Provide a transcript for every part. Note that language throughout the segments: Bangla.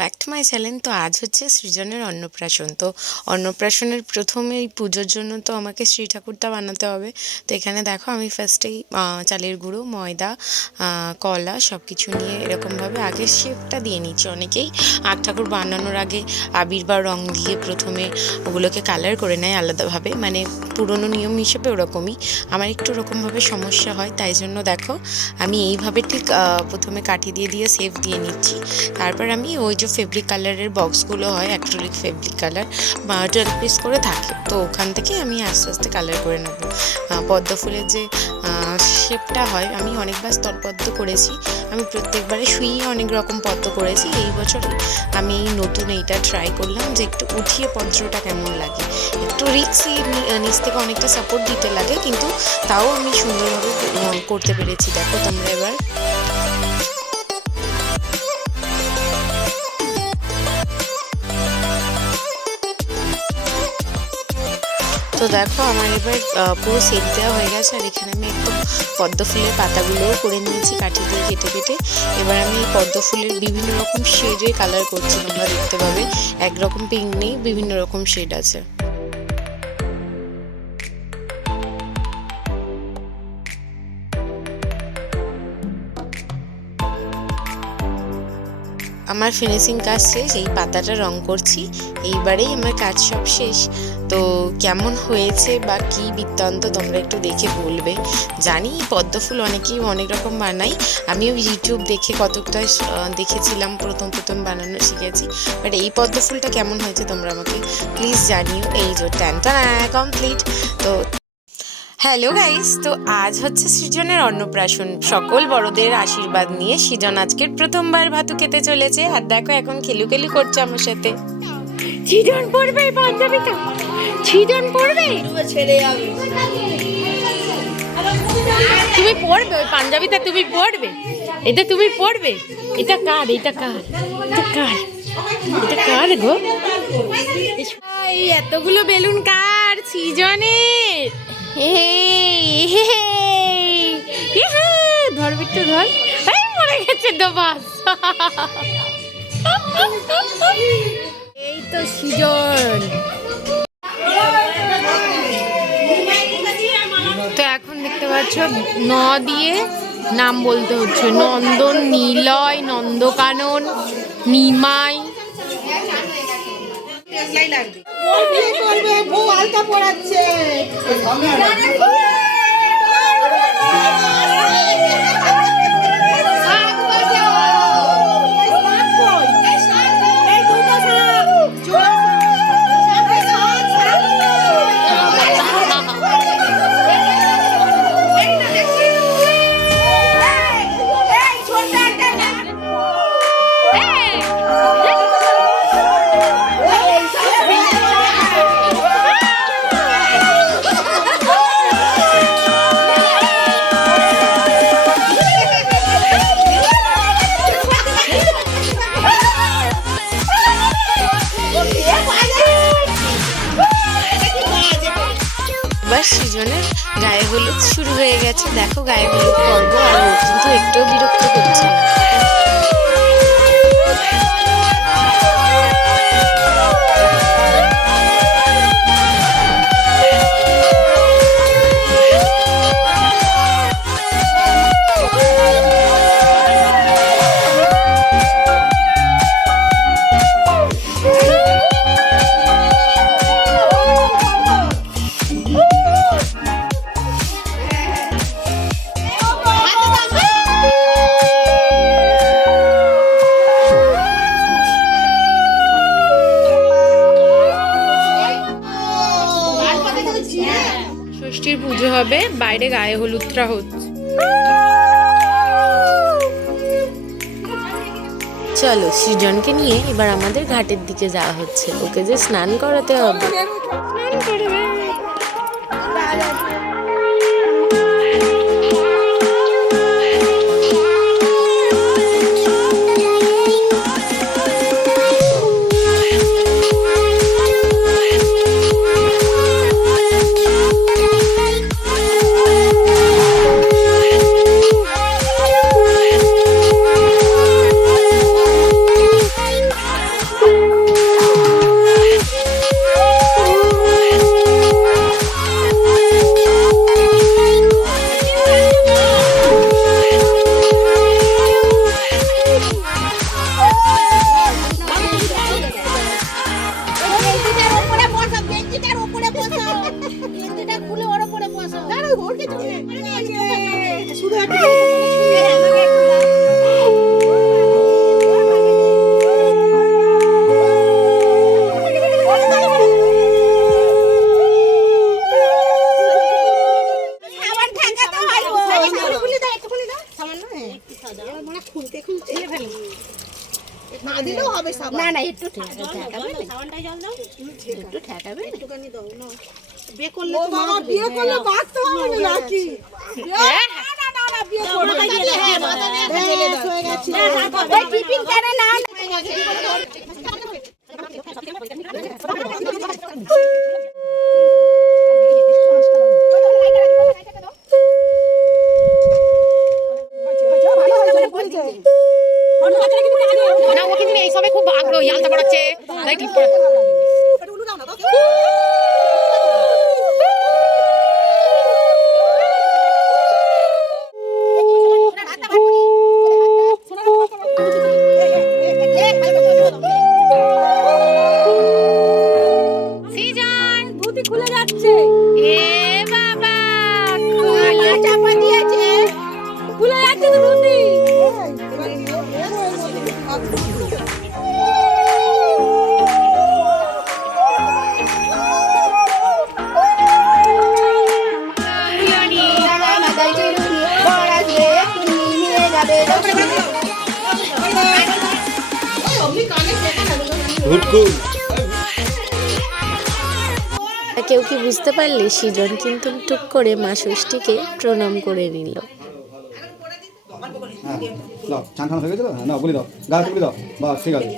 Back to my channel. তো আজ হচ্ছে সৃজনের অন্নপ্রাশন। তো অন্নপ্রাশনের প্রথমেই পুজোর জন্য তো আমাকে শ্রী ঠাকুরটা বানাতে হবে। তো এখানে দেখো আমি ফার্স্টেই চালের গুঁড়ো, ময়দা, কলা সব কিছু নিয়ে এরকমভাবে আগে শেপটা দিয়ে নিচ্ছি। অনেকেই আখ ঠাকুর বানানোর আগে আবির বা রং দিয়ে প্রথমে ওগুলোকে কালার করে নেয় আলাদাভাবে, মানে পুরনো নিয়ম হিসেবে ওরকমই। আমার একটু ওরকমভাবে সমস্যা হয়, তাই জন্য দেখো আমি এইভাবে ঠিক প্রথমে কাঠি দিয়ে দিয়ে সেভ দিয়ে নিচ্ছি। তারপর আমি ওই যে ফেব্রিক কালারের বক্সগুলো হয়, অ্যাক্রিলিক ফেব্রিক কালার 12 পিস করে থাকে, তো ওখান থেকে আমি আস্তে আস্তে কালার করে নেব। পদ্ম ফুলের যে শেপটা হয়, আমি অনেকবার স্থলপদ্ম করেছি, আমি প্রত্যেকবারে শুইয়ে অনেক রকম পদ্ম করেছি। এই বছর আমি নতুন এইটা ট্রাই করলাম যে একটু উঠিয়ে পদ্মটা কেমন লাগে। একটু রিক্সি, নিচ থেকে অনেকটা সাপোর্ট দিতে লাগে, কিন্তু তাও আমি সুন্দরভাবে করতে পেরেছি। দেখো তোমরা এবার। তো দেখো আমার এবার পুরো সেট দেওয়া হয়ে গেছে, আর এখানে আমি একদম পদ্ম ফুলের পাতাগুলোও করে নিয়েছি কাঠি দিয়ে কেটে কেটে। এবার আমি এই পদ্ম ফুলের বিভিন্ন রকম শেডের কালার করছি, তোমরা দেখতে পাবে। একরকম পিঙ্ক নেই, বিভিন্ন রকম শেড আছে। আমার ফিনিশিং কাজ শেষ, এই পাতাটা রং করছি, এইবারেই আমার কাজ সব শেষ। তো কেমন হয়েছে বা কী বৃত্তান্ত তোমরা একটু দেখে বলবে। জানি পদ্ম ফুল অনেকেই অনেক রকম বানাই, আমিও ইউটিউব দেখে কতটা দেখেছিলাম, প্রথম বানানো শিখেছি। বাট এই পদ্ম ফুলটা কেমন হয়েছে তোমরা আমাকে প্লিজ জানিও। এই যে ট্যানটা কমপ্লিট। তো হ্যালো গাইস, তো আজ হচ্ছে সৃজনের অন্নপ্রাশন। সকল বড়দের আশীর্বাদ নিয়ে সৃজন আজকের প্রথমবার ভাতু খেতে চলেছে, আর দেখো এখন খেলু করছে আমার সাথে। সৃজন পড়বে পাঞ্জাবিটা, সৃজন পড়বে, ছেড়ে যাবে। তুমি পড়বে ওই পাঞ্জাবিটা, তুমি পড়বে এটা, তুমি পড়বে এটা। কার এটা, কার এটা, কার এটা, কার গো? এই এতগুলো বেলুন কার? সৃজনের। ধর বিট্টু ধর, মরে গেছে ডোবাস। এই তো সৃজন। তো এখন দেখতে পাচ্ছ ন দিয়ে নাম বলতে হচ্ছে, নন্দন, নিলয়, নন্দকানন, নিমাই। সৃজনের গায়ে হলুদ শুরু হয়ে গেছে, দেখো গায়ে হলুদ পর্ব, আর ও কিন্তু একটু বিরক্ত করছে না। ষষ্ঠীর পুজো হবে, বাইরে গায়ে হলুদটা হচ্ছে। চলো সৃজনকে নিয়ে এবার আমাদের ঘাটের দিকে যাওয়া হচ্ছে, ওকে যে স্নান করাতে হবে। স্নান করবে। না দিলেও হবে না না একটু সাবানটাই জল দাও একটু ঠেকাবে একটুখানি দাও না বিয়ে করলে তো বাবা বিয়ে করলে বাঁচতে হবে না নাকি না না না বিয়ে করলে মাথা দিয়ে জেলে দাও হয়ে গেছে ওই টিফিন কেন না না ও কিন্তু এই সবে খুব আগ্রহী আলতা পড়াচ্ছে তাই ঠিক করে সিজন ধুতি খুলে যাচ্ছে এ বাবা খুলে চাপা দিয়েছে খুলে যাচ্ছে ধুতি কেউ কি বুঝতে পারলে সৃজন কিন্তু টুক করে মা ষষ্ঠীকে প্রণাম করে নিল। ছান হয়ে গেছিল না বলে দাও গাছ বলে দাও বাস ঠিক আছে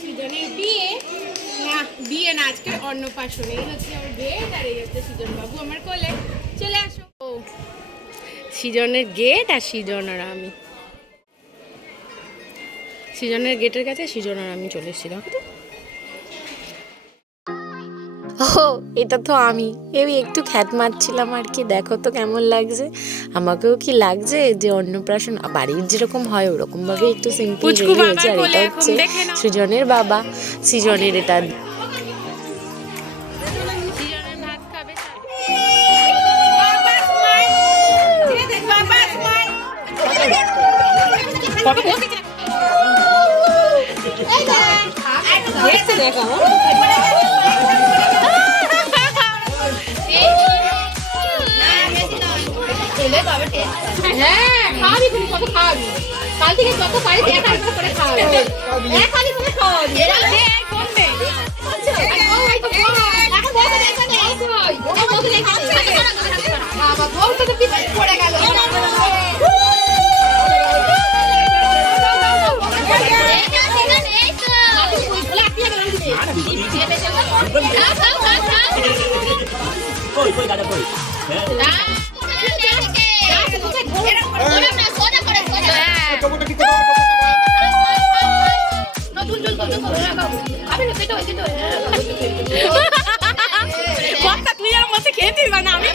সৃজনের বিয়ে না বিয়ে না আজকে অন্নপ্রাশন এই হচ্ছে আমার গেট আর এই হচ্ছে সৃজন বাবু আমার কোলে চলে আসো সৃজনের গেট আর সৃজন আর আমি সৃজনের গেটের কাছে সৃজন আর আমি চলে এসেছি দেখো তো ও এটা তো আমি একটু খ্যাত মারছিলাম আর কি দেখো তো কেমন লাগছে আমাকেও কি লাগছে যে অন্নপ্রাশন বাড়ির যেরকম হয় ওরকম ভাবে একটু সিম্পল হয়েছে আর এটা হচ্ছে সৃজনের বাবা সৃজনের এটা হ্যাঁ খাবি তুমি কত খাবি কাল থেকে যত পারি দেখা করে খাওয়াবে এক খালি করে খাওয়াবে এখন বলতে দেখো না এই তো ওটা বলতে দেখো বাবা বলতে তো পিছে পড়ে গেল তুই আর মতো খেয়েছিস না আমি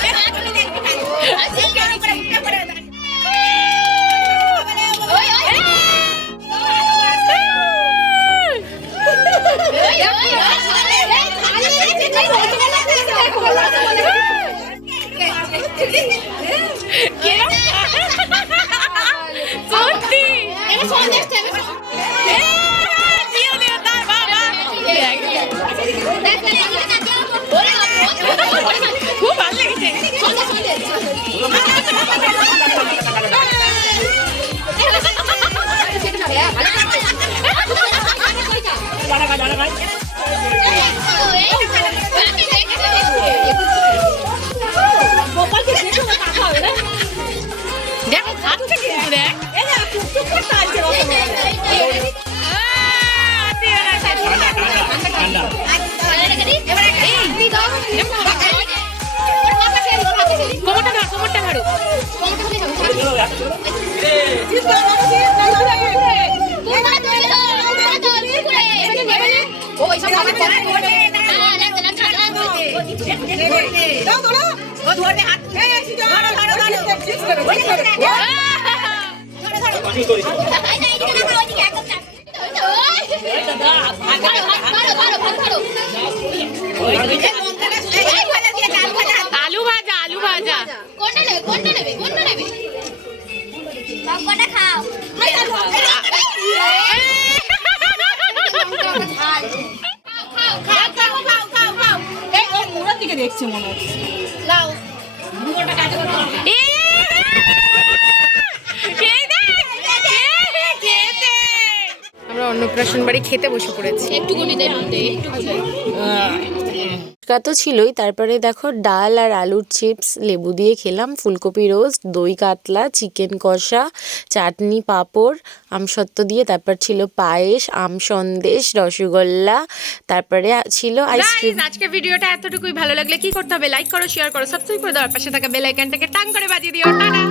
খুব ভালো লেগেছে দেখো খাচ্ছে কিন্তু দেখ কোমরটা ধরো আলু ভাজা আলু ভাজা কোনটা নেবে কোনটা নেবে কোনটা নেবে লঙ্কাটা খাও খাও খাও খাও খাও খাও এই ওর মুড়ো দিকে দেখছে মনে হচ্ছে। লাও দুটোটা কাজ করো আমরা অন্নপ্রাশন বাড়ি খেতে বসে পড়েছি। একটু গুলি দে একটু ফুচকা তো ছিলই, তারপরে দেখো ডাল আর আলুর চিপস, লেবু দিয়ে খেলাম, ফুলকপি রোস্ট, দই কাতলা, চিকেন কষা, চাটনি, পাঁপড়, আমসত্ত্ব দিয়ে, তারপর ছিল পায়েস, আম সন্দেশ, রসগোল্লা, তারপরে ছিল আইসক্রিম। আজকে ভিডিওটা এতটুকুই। ভালো লাগলে কি করতে হবে? লাইক করো, শেয়ার করো, সাবস্ক্রাইব করে দাও, আর পাশে থাকা বেল আইকনটাকে টাং করে বাজিয়ে দিও। টাটা।